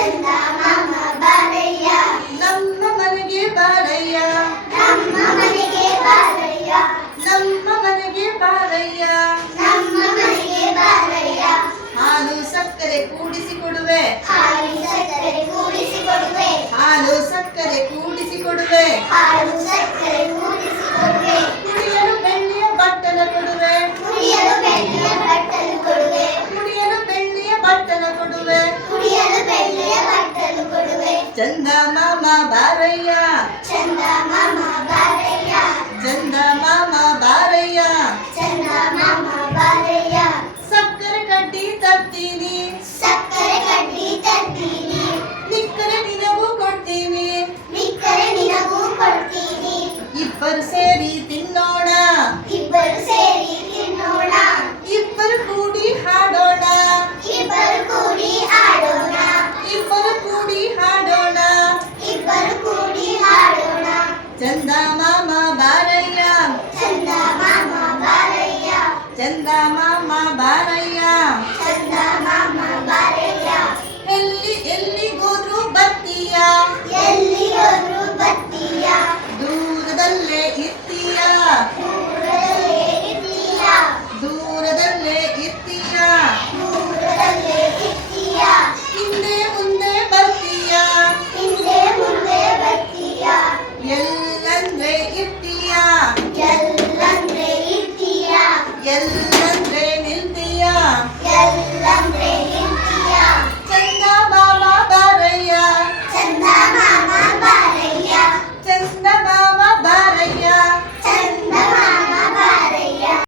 ಚಂದ ಮಾಮ ಬಾರಯ್ಯ. ನಮ್ಮ ಮನೆಗೆ ಬಾರಯ್ಯ. ನಮ್ಮ ಮನೆಗೆ ಬಾರಯ್ಯ. ನಮ್ಮ ಮನೆಗೆ ಬಾರಯ್ಯ. ನಮ್ಮ ಮನೆಗೆ ಬಾರಯ್ಯ. ಹಾಲು ಸಕ್ಕರೆ ಕೂಡಿಸಿ ಕೊಡುವೆ. ಹಾಲು ಸಕ್ಕರೆ ಕೂಡಿಸಿ ಕೊಡುವೆ. ಹಾಲು ಸಕ್ಕರೆ ಕೂಡಿಸಿ ಕೊಡುವೆ. ಹಾಲು ಚಂದ ಮಾಮ ಬಾರಯ್ಯ ಚಂದ ಮಾಮ ಬಾರಯ್ಯ ಚಂದ ಮಾಮ ಬಾರಯ್ಯ ಚಂದ ಮಾಮ ಬಾರಯ್ಯ ಸಕ್ಕರೆ ಕಡ್ಡಿ ತರ್ತೀನಿ ಸಕ್ಕರೆ ಕಡ್ಡಿ ತರ್ತೀನಿ ನಿಕ್ಕರೆ ನಿನಗೂ ಕೊಡ್ತೀನಿ ಮಿಕ್ಕರೆ ನಿನಗೂ ಕೊಡ್ತೀನಿ ಇಬ್ಬರು ಸೇರಿ ತಿನ್ನೋಣ ಇಬ್ಬರು ಸೇರಿ ತಿನ್ನೋಣ ಇಬ್ಬರು ಕೂಡಿ ಹಾಡೋಣ ಇಬ್ಬರು ಕೂಡಿ ಆಡೋಣ ಇಬ್ಬರು ಕೂಡಿ ಹಾಡೋಣ చందమామ బారయ్య చందమామ బారయ్య చందమామ బారయ్య చందమామ